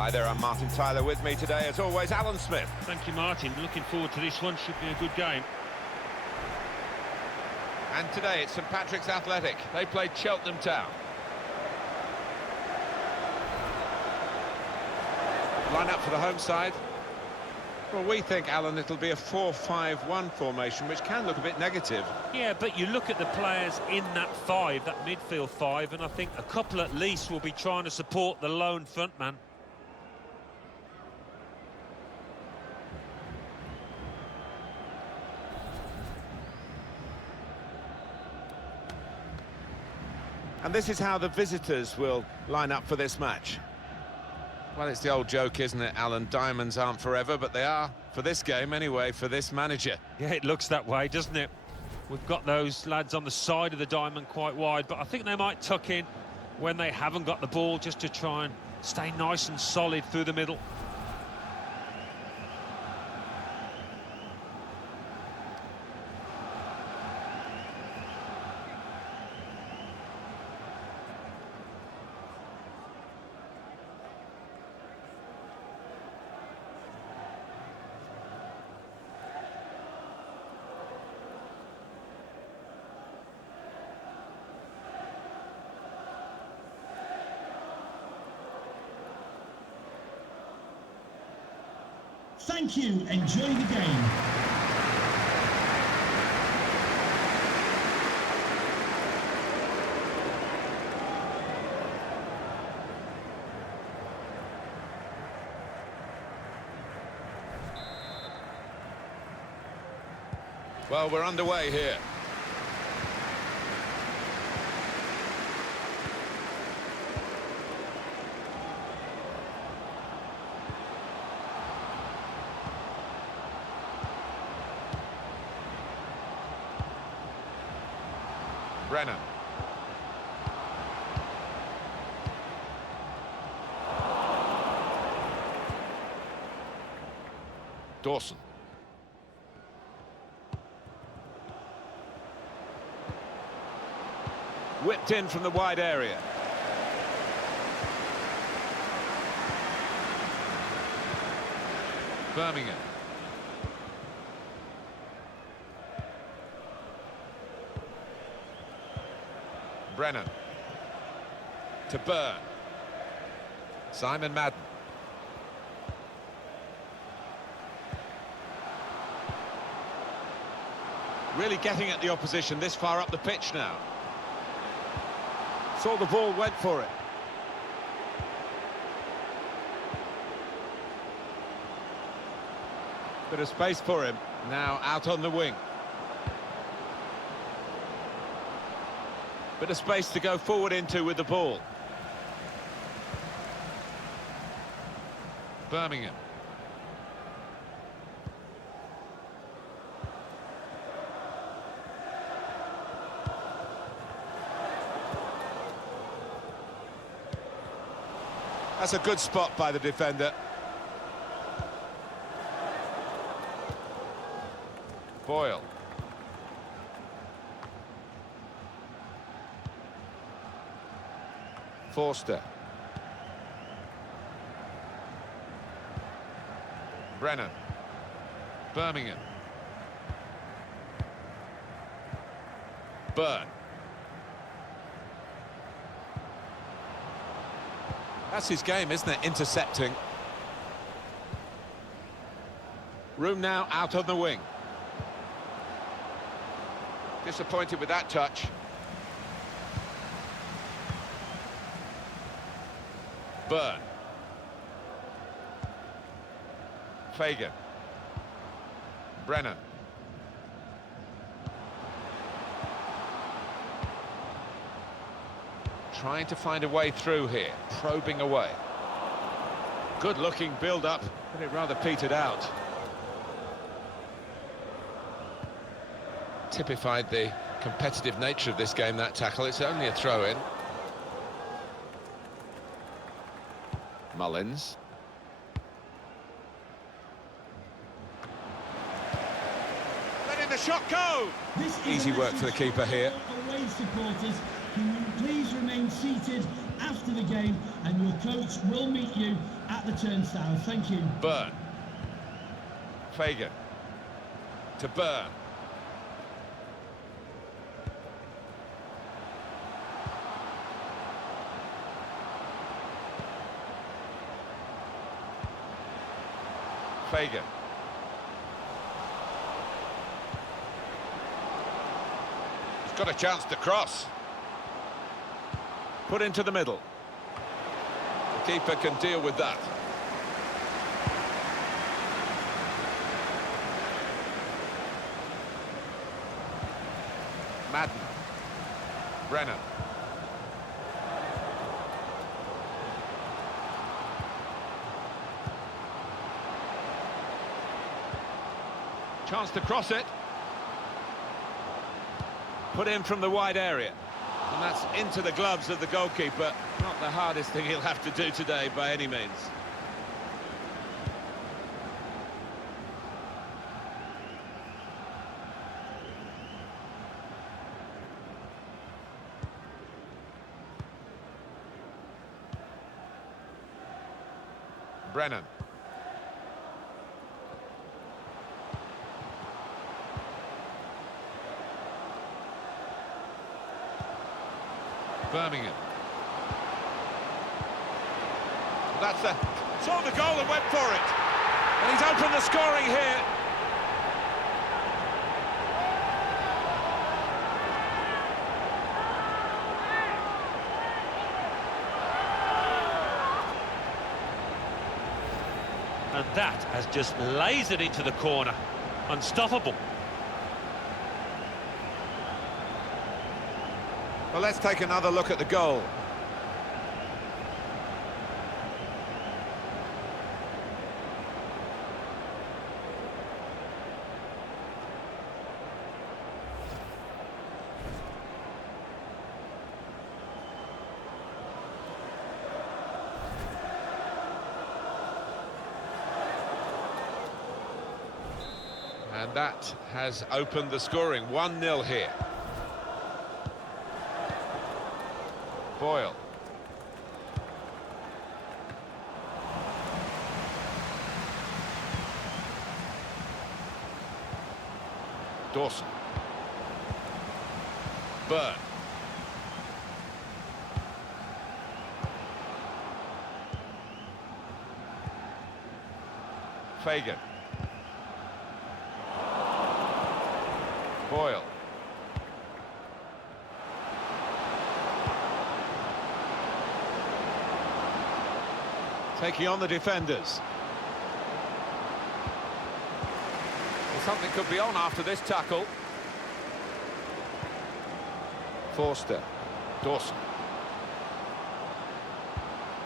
Hi there, I'm Martin Tyler. With me today, as always, Alan Smith. Thank you, Martin. Looking forward to this one. Should be a good game. And today it's St Patrick's Athletic. They played Cheltenham Town. Line up for the home side. Well, we think, Alan, it'll be a 4-5-1 formation, which can look a bit negative. Yeah, but you look at the players in that five, that midfield five, and I think a couple at least will be trying to support the lone front man. And this is how the visitors will line up for this match. Well, it's the old joke, isn't it, Alan? Diamonds aren't forever, but they are for this game anyway, for this manager. Yeah, it looks that way, doesn't it? We've got those lads on the side of the diamond quite wide, but I think they might tuck in when they haven't got the ball, just to try and stay nice and solid through the middle. Thank you. Enjoy the game. Well, we're underway here. Brennan. Dawson. Whipped in from the wide area. Birmingham. Brennan. To Byrne. Simon Madden. Really getting at the opposition this far up the pitch now. Saw the ball, went for it. Bit of space for him. Now out on the wing. Bit of space to go forward into with the ball. Birmingham. That's a good spot by the defender. Boyle. Forster. Brennan. Birmingham. Byrne. That's his game, isn't it? Intercepting. Room now out on the wing. Disappointed with that touch. Byrne. Fagan. Brennan. Trying to find a way through here, probing away. Good-looking build-up, but it rather petered out. Typified the competitive nature of this game, that tackle. It's only a throw-in. Mullins. Letting the shot go! Easy work for the keeper here. Away supporters, can you please remain seated after the game, and your coach will meet you at the turnstile. Thank you. Burn. Fagan. To Burn. Fagan. He's got a chance to cross. Put into the middle. The keeper can deal with that. Madden. Brennan. Chance to cross it. Put in from the wide area. And that's into the gloves of the goalkeeper. Not the hardest thing he'll have to do today by any means. Brennan. Birmingham. That's the... saw the goal and went for it. And he's opened the scoring here. And that has just lasered into the corner. Unstoppable. Well, let's take another look at the goal. And that has opened the scoring. 1-0 here. Boyle. Dawson. Burn. Fagan. Boyle. Taking on the defenders. Well, something could be on after this tackle. Forster. Dawson.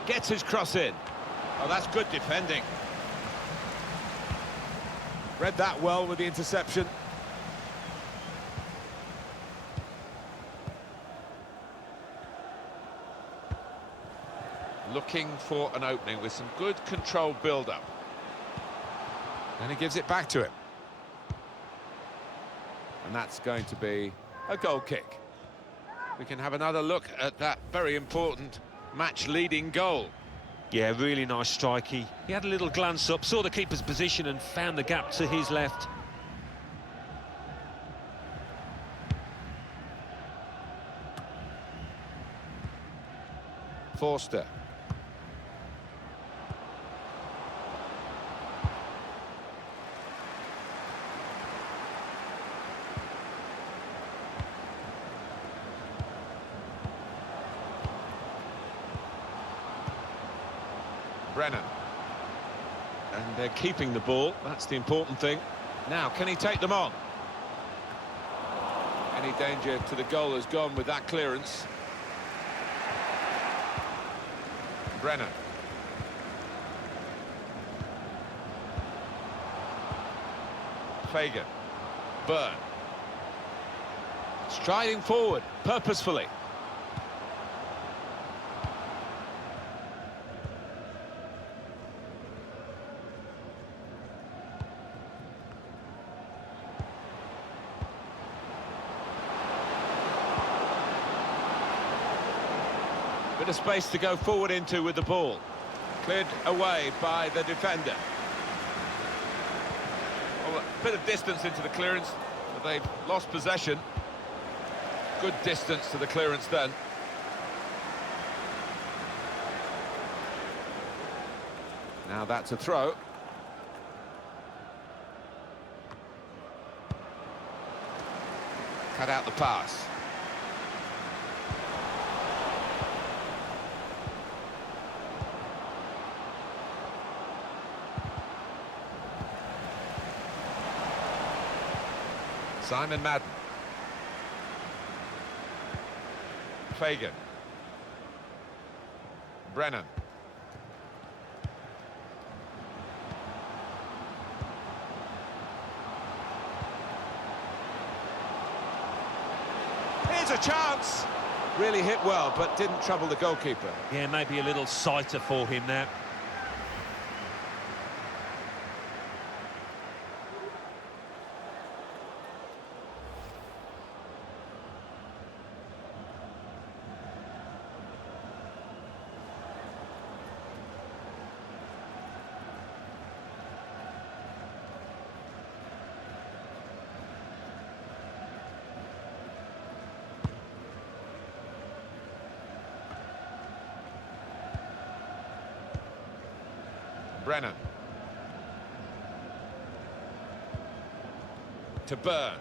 Gets his cross in. Oh, that's good defending. Read that well with the interception. Looking for an opening with some good controlled build-up. And he gives it back to him. And that's going to be a goal kick. We can have another look at that very important match-leading goal. Yeah, really nice strike. He had a little glance up, saw the keeper's position and found the gap to his left. Forster. Brennan. And they're keeping the ball, that's the important thing. Now, can he take them on? Any danger to the goal has gone with that clearance. Brennan. Fagan. Burn. Striding forward, purposefully. Bit of space to go forward into with the ball. Cleared away by the defender. Well, a bit of distance into the clearance, but they've lost possession. Good distance to the clearance then. Now that's a throw. Cut out the pass. Simon Madden. Fagan. Brennan. Here's a chance. Really hit well, but didn't trouble the goalkeeper. Yeah, maybe a little sighter for him there. Brennan. To Byrne.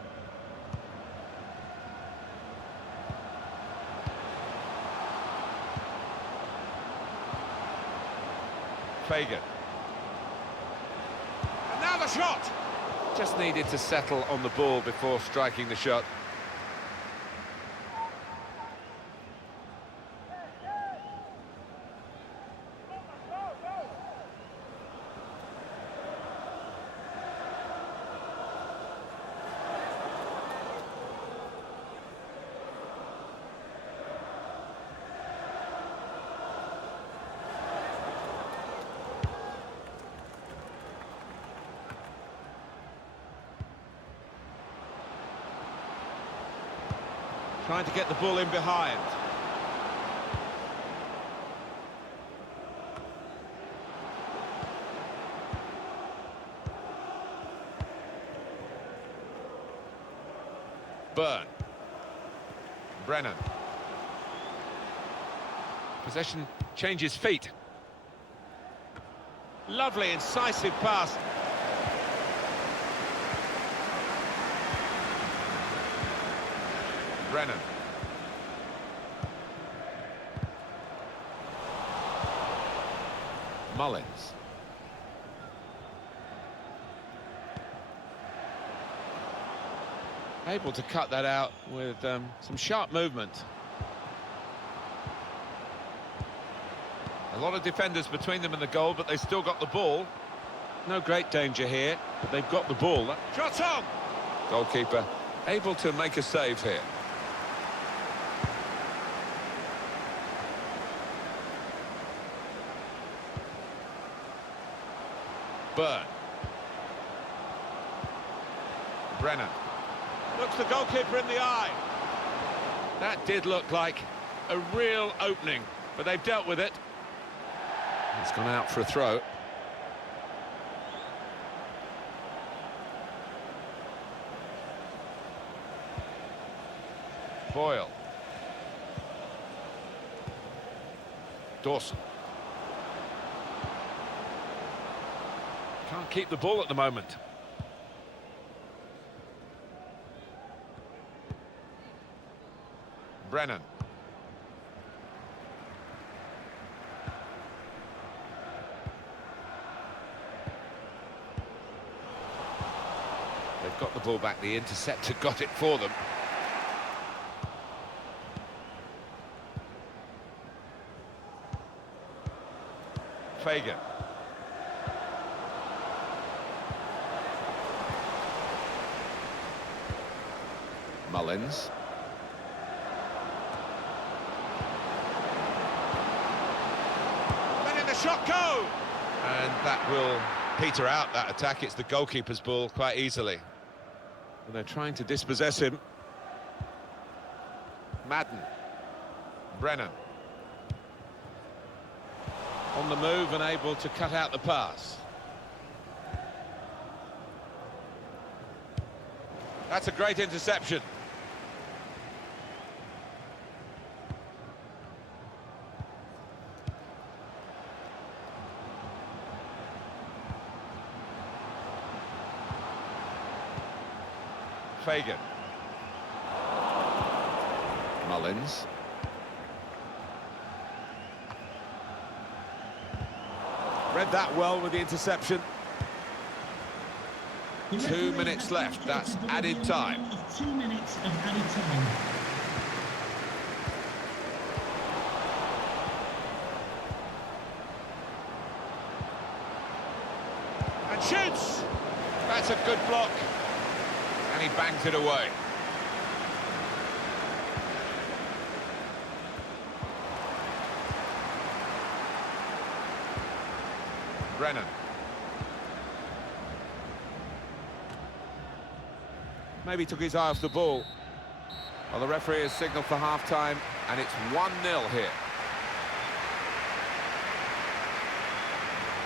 Fagan. And now the shot! Just needed to settle on the ball before striking the shot. Trying to get the ball in behind. Byrne. Brennan. Possession changes feet. Lovely, incisive pass. Brennan. Mullins. Able to cut that out with some sharp movement. A lot of defenders between them and the goal, but they still got the ball. No great danger here, but they've got the ball. Shot on! Goalkeeper able to make a save here. Byrne. Brennan. Looks the goalkeeper in the eye. That did look like a real opening, but they've dealt with it. It's gone out for a throw. Boyle. Dawson. Can't keep the ball at the moment. Brennan. They've got the ball back, the interceptor got it for them. Fagan. Mullins. Letting the shot go! And that will peter out that attack. It's the goalkeeper's ball quite easily. And they're trying to dispossess him. Madden. Brennan. On the move and able to cut out the pass. That's a great interception. Fagan. Mullins. Read that well with the interception. 2 minutes left, that's added time. 2 minutes of added time. And shoots! That's a good block. And he bangs it away. Brennan. Maybe took his eye off the ball. Well, the referee has signalled for half-time, and it's 1-0 here.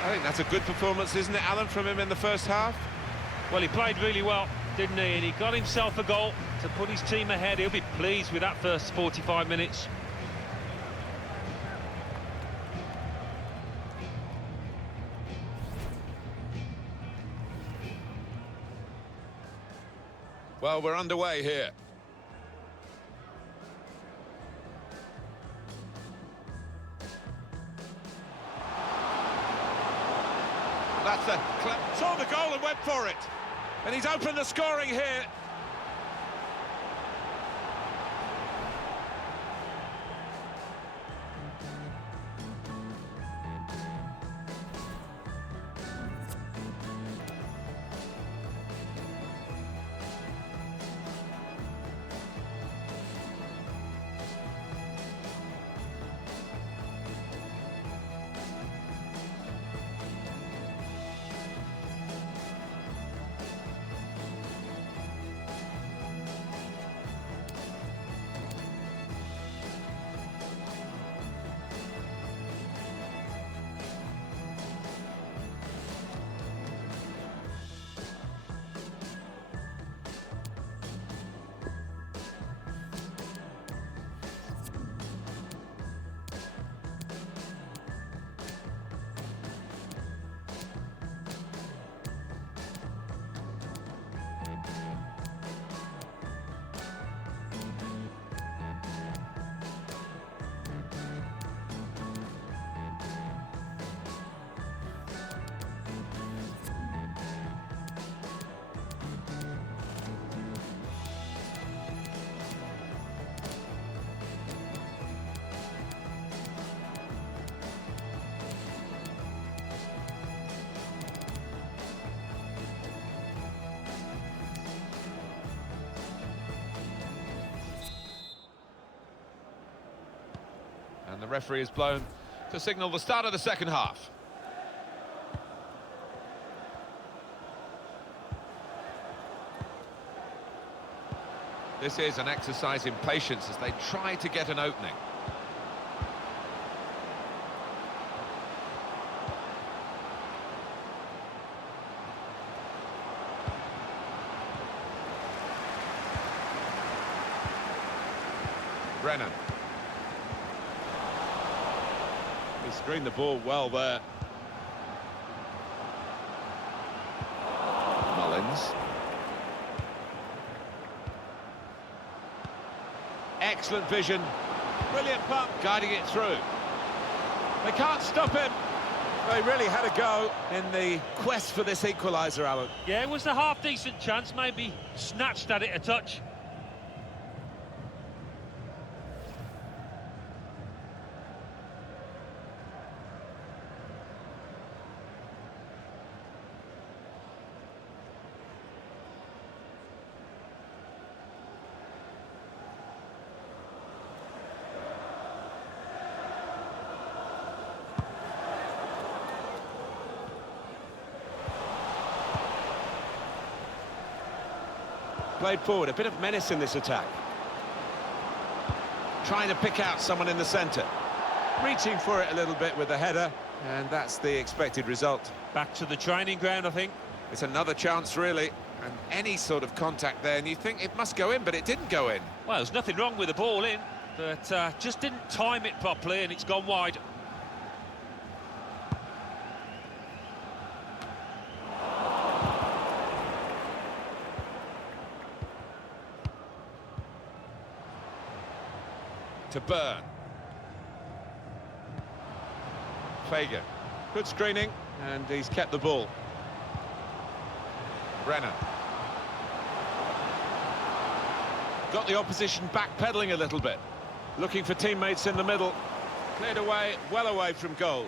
I think that's a good performance, isn't it, Alan, from him in the first half? Well, he played really well, didn't he? And he got himself a goal to put his team ahead. He'll be pleased with that first 45 minutes. Well, we're underway here. That's the saw the goal and went for it. And he's opened the scoring here. And the referee is blown to signal the start of the second half. This is an exercise in patience as they try to get an opening. Brennan. He screened the ball well there. Mullins. Excellent vision. Brilliant pump, guiding it through. They can't stop him. They really had a go in the quest for this equaliser, Alan. Yeah, it was a half-decent chance, maybe snatched at it a touch. Played forward, a bit of menace in this attack. Trying to pick out someone in the centre. Reaching for it a little bit with the header, And that's the expected result. Back to the training ground, I think. It's another chance, really. And any sort of contact there, and you think it must go in, but it didn't go in. Well, there's nothing wrong with the ball in, but just didn't time it properly, and it's gone wide. To Burn. Fager. Good screening, and he's kept the ball. Brennan. Got the opposition backpedaling a little bit. Looking for teammates in the middle. Cleared away, well away from goal.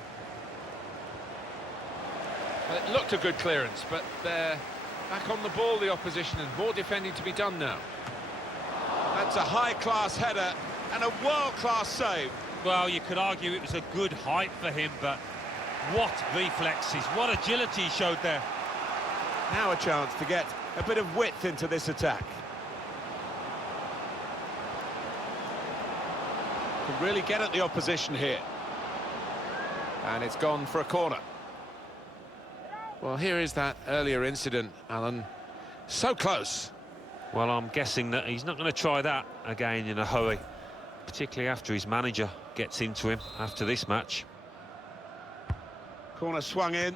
Well, it looked a good clearance, but they're back on the ball, the opposition, and more defending to be done now. That's a high-class header and a world-class save. Well, you could argue it was a good height for him, but what reflexes, what agility he showed there. Now a chance to get a bit of width into this attack. Can really get at the opposition here. And it's gone for a corner. Well, here is that earlier incident, Alan. So close. Well, I'm guessing that he's not going to try that again in a hurry, particularly after his manager gets into him after this match. Corner swung in.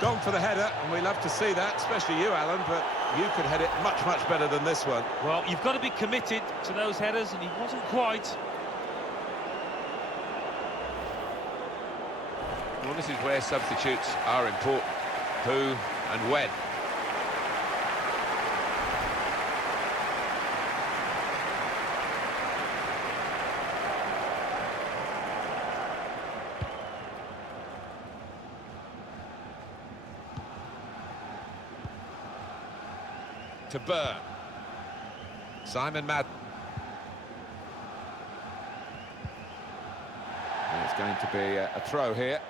Gone for the header, and we love to see that, especially you, Alan, but you could head it much, much better than this one. Well, you've got to be committed to those headers, and he wasn't quite. Well, this is where substitutes are important. Who and when. To Burn. Simon Madden. There's going to be a throw here.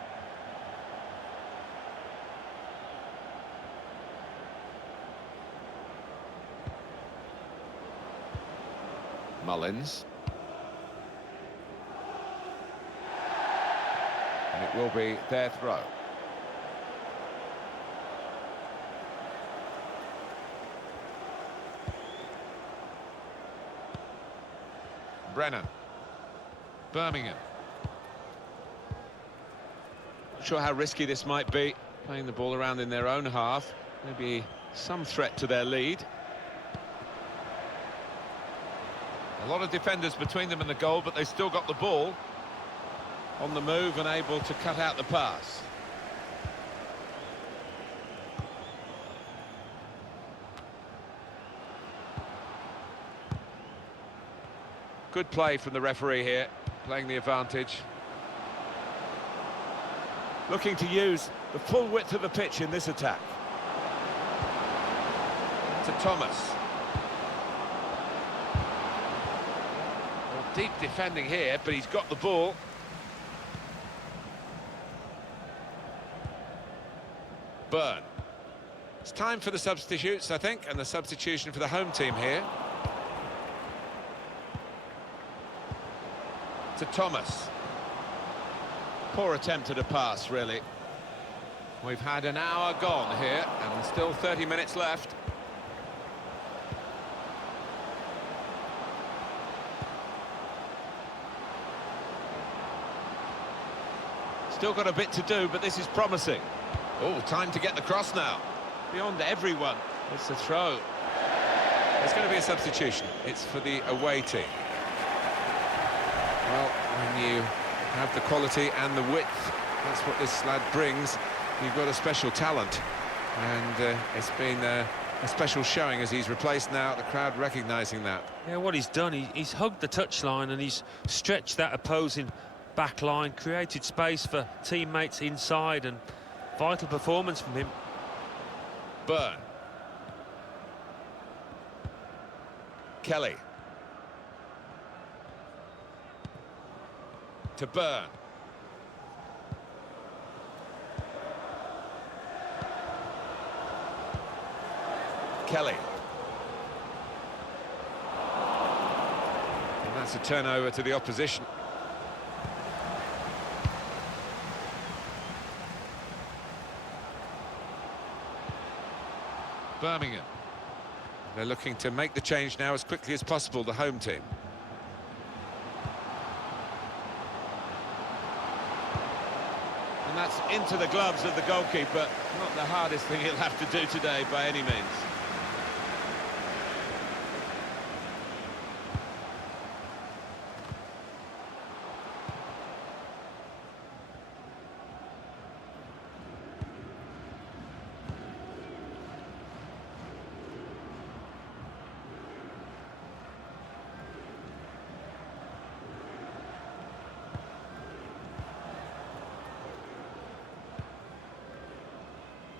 Mullins. And it will be their throw. Brennan. Birmingham. Not sure how risky this might be, playing the ball around in their own half. Maybe some threat to their lead. A lot of defenders between them and the goal, but they still got the ball on the move and able to cut out the pass. Good play from the referee here, playing the advantage. Looking to use the full width of the pitch in this attack. To Thomas. Well, deep defending here, but he's got the ball. Burn. It's time for the substitutes, I think, and the substitution for the home team here. To Thomas. Poor attempt at a pass, really. We've had an hour gone here, and still 30 minutes left. Still got a bit to do, but this is promising. Oh, time to get the cross now. Beyond everyone. It's a throw. There's going to be a substitution. It's for the away team. Well, when you have the quality and the width, that's what this lad brings. You've got a special talent, and it's been a special showing as he's replaced now, the crowd recognising that. Yeah, what he's done, he's hugged the touchline and he's stretched that opposing back line, created space for teammates inside, and vital performance from him. Burn. Kelly. To Burn. Kelly. And that's a turnover to the opposition. Birmingham. They're looking to make the change now as quickly as possible, the home team. And that's into the gloves of the goalkeeper. Not the hardest thing he'll have to do today by any means.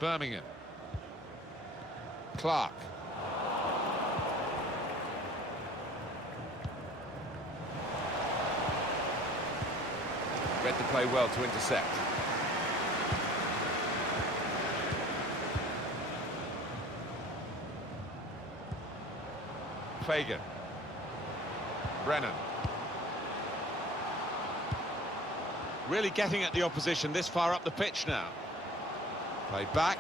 Birmingham. Clark. Read the play well to intercept. Fagan. Brennan. Really getting at the opposition this far up the pitch now. Play back.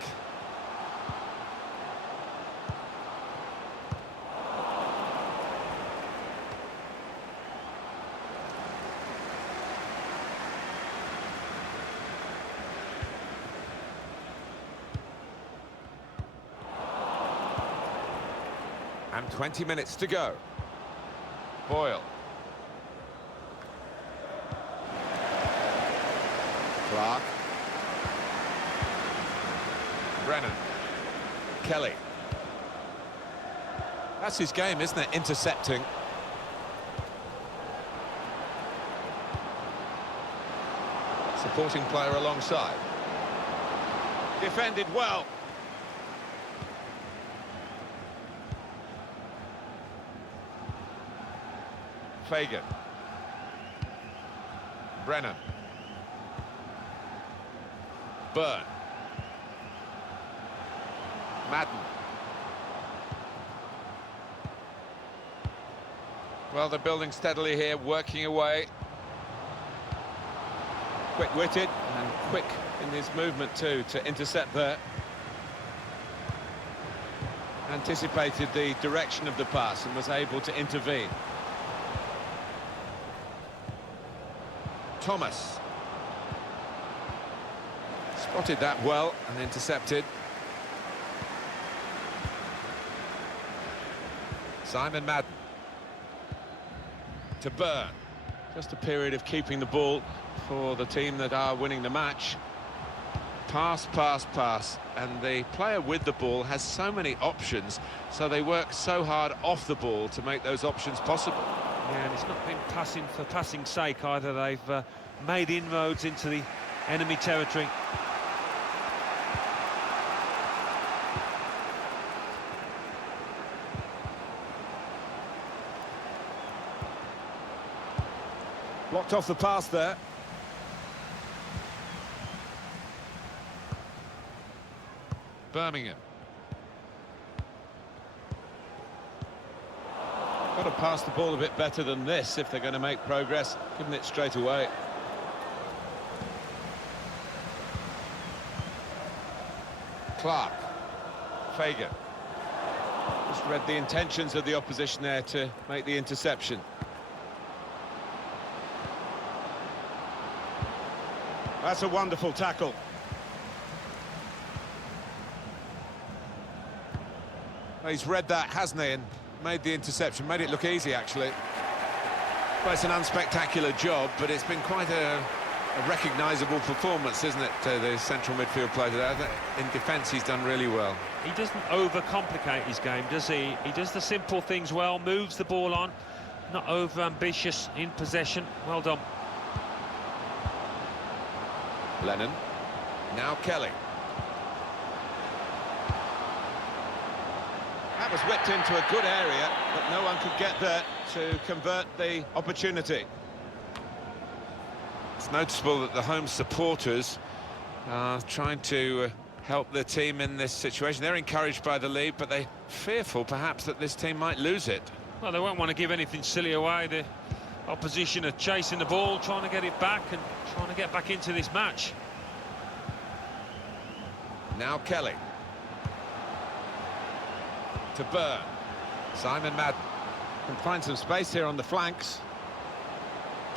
And 20 minutes to go. Boyle. Clark. Brennan. Kelly. That's his game, isn't it? Intercepting. Supporting player alongside. Defended well. Fagan. Brennan. Byrne. Madden. Well, they're building steadily here, working away. Quick-witted and quick in his movement too to intercept there. Anticipated the direction of the pass and was able to intervene. Thomas. Spotted that well and intercepted. Simon Madden. To Byrne. Just a period of keeping the ball for the team that are winning the match. Pass, pass, pass. And the player with the ball has so many options, so they work so hard off the ball to make those options possible. Yeah, and it's not been passing for passing's sake either. They've made inroads into the enemy territory. Blocked off the pass there. Birmingham. Got to pass the ball a bit better than this if they're going to make progress, giving it straight away. Clark. Fagan. Just read the intentions of the opposition there to make the interception. That's a wonderful tackle. Well, he's read that, hasn't he, and made the interception, made it look easy, actually. Well, it's an unspectacular job, but it's been quite a recognisable performance, isn't it, the central midfield player today? In defence, he's done really well. He doesn't overcomplicate his game, does he? He does the simple things well, moves the ball on, not over-ambitious in possession. Well done. Lennon. Now Kelly. That was whipped into a good area, but no one could get there to convert the opportunity. It's noticeable that the home supporters are trying to help their team in this situation. They're encouraged by the lead, but they're fearful, perhaps, that this team might lose it. Well, they won't want to give anything silly away. The opposition are chasing the ball, trying to get it back and trying to get back into this match. Now Kelly. To Burn. Simon Madden. Can find some space here on the flanks.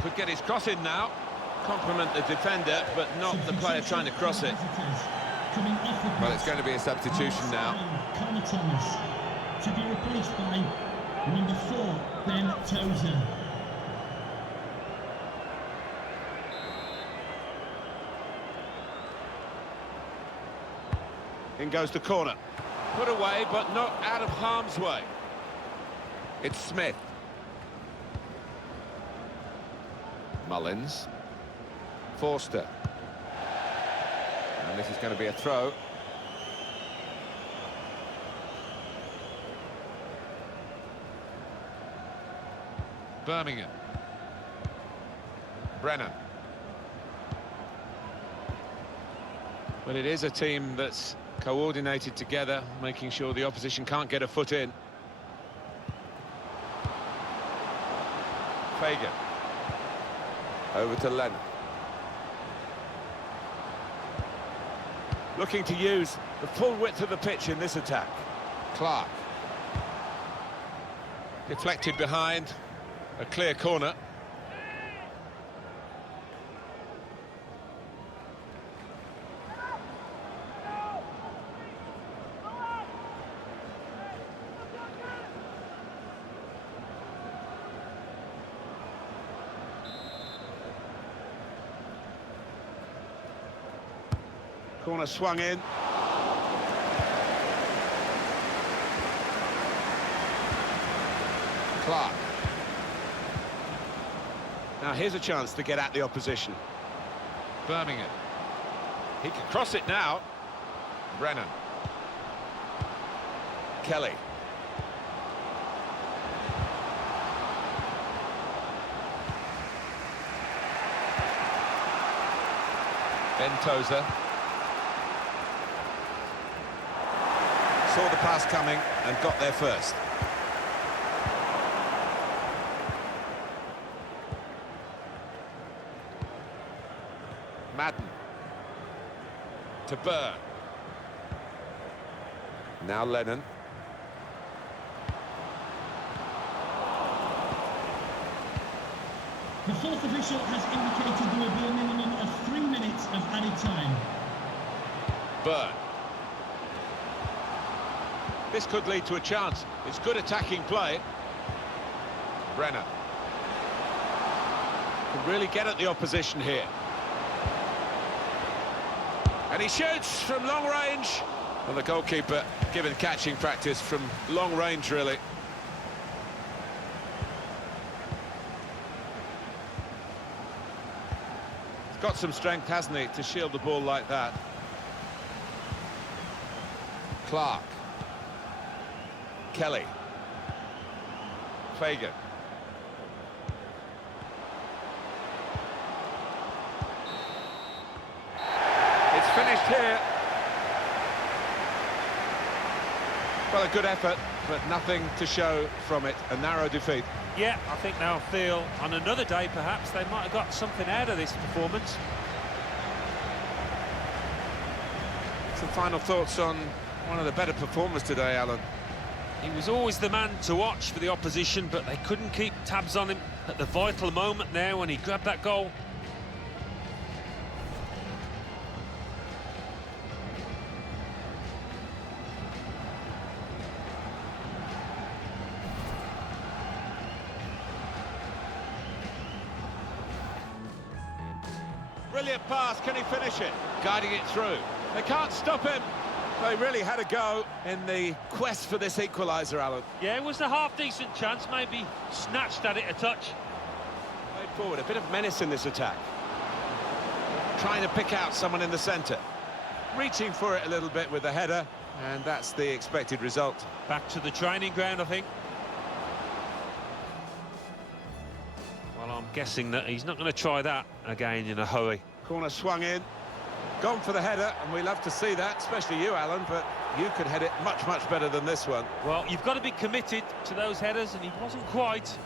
Could get his cross in now. Compliment the defender, but not the player trying to cross it. Well, it's going to be a substitution now. Connor Thomas to be replaced by number 4, Ben Tozer. In goes the corner. Put away, but not out of harm's way. It's Smith. Mullins. Forster. And this is going to be a throw. Birmingham. Brennan. Well, it is a team that's coordinated together, making sure the opposition can't get a foot in. Fagan. Over to Lennon. Looking to use the full width of the pitch in this attack. Clark. Deflected behind. A clear corner. Corner swung in. Clark. Now here's a chance to get at the opposition. Birmingham. He can cross it now. Brennan. Kelly. Ben Tozer. Saw the pass coming and got there first. Madden. To Burn. Now Lennon. The fourth official has indicated there will be a minimum of 3 minutes of added time. Burn. This could lead to a chance. It's good attacking play. Brennan. Can really get at the opposition here. And he shoots from long range. Well, the goalkeeper given catching practice from long range, really. He's got some strength, hasn't he, to shield the ball like that. Clark. Kelly. Fagan. It's finished here. Well, a good effort, but nothing to show from it. A narrow defeat. Yeah, I think they'll feel on another day perhaps they might have got something out of this performance. Some final thoughts on one of the better performers today, Alan. He was always the man to watch for the opposition, but they couldn't keep tabs on him at the vital moment there when he grabbed that goal. Brilliant pass, can he finish it? Guiding it through. They can't stop him. They really had a go in the quest for this equaliser, Alan. Yeah, it was a half-decent chance, maybe snatched at it a touch. Played forward, a bit of menace in this attack. Trying to pick out someone in the centre. Reaching for it a little bit with the header, and that's the expected result. Back to the training ground, I think. Well, I'm guessing that he's not going to try that again in a hurry. Corner swung in. Gone for the header, and we love to see that, especially you, Alan, but you could head it much, much better than this one. Well, you've got to be committed to those headers, and he wasn't quite.